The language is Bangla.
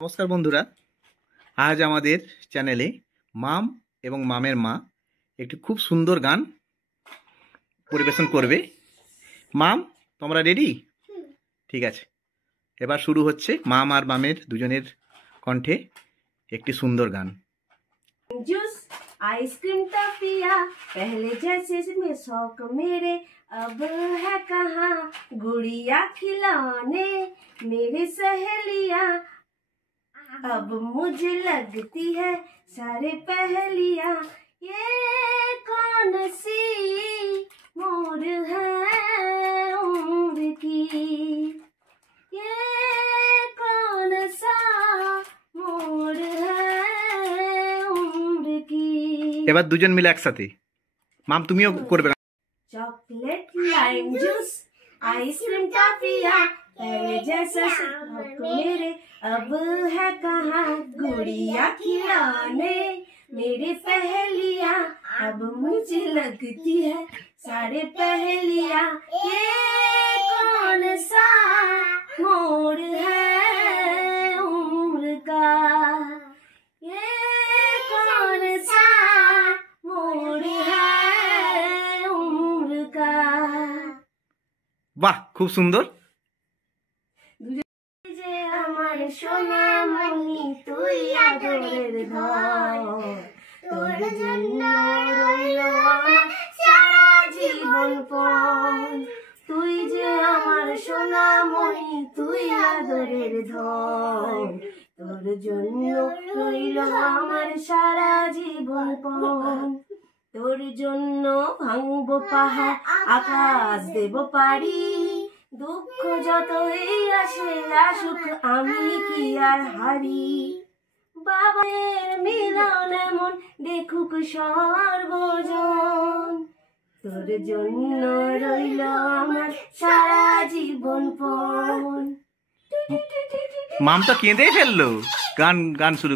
নমস্কার বন্ধুরা, আজ আমাদের চ্যানেলে মাম এবং মামের মা একটি খুব সুন্দর গান পরিবেশন করবে। মাম, তোমরা রেডি? ঠিক আছে, এবার শুরু হচ্ছে মাম আর মামের দুজনের কণ্ঠে একটি সুন্দর গান। जूस आइसक्रीम टॉफिया पहले जैसे में शौक मेरे अब है कहाँ गुड़िया खिलौने मेरी सहेलियाँ अब मुझे लगती है सारे पहेलियाँ ये कौन सी मोर है उम्र की ये कौन सा मोर है उम्र की। এবার দুজন মিলে একসাথে। মাম, তুমিও করবে। चॉकलेट लाइम जूस आइसक्रीम टॉफिया पहले जैसा शौक मेरे अब है कहाँ गुड़िया खिलौने मेरी पहेलियाँ अब मुझे लगती है सारे पहेलियाँ ये कौन सा मोड़ है उम्र का ये कौन सा मोड़ है उम्र का। বাহ, খুব সুন্দর। যে আমার সোনা মনি তুই আদরের ধন তোর জন্য রইল আমার সারা জীবন পণ তুই যে আমার সোনা মনি তুই আদরের ধন তোর জন্য রইল আমার সারা জীবন পণ তোর জন্য ভাঙবো পাহাড় আকাশ দেব পারি দুঃখ যতই আসে আসুক আমি কি আর হারি বাবার মিলন এমন দেখুক সর্বজন তোর জন্য রইল আমার সারা জীবন পণ। মাম তো কেঁদেই ফেললো গান গান শুরু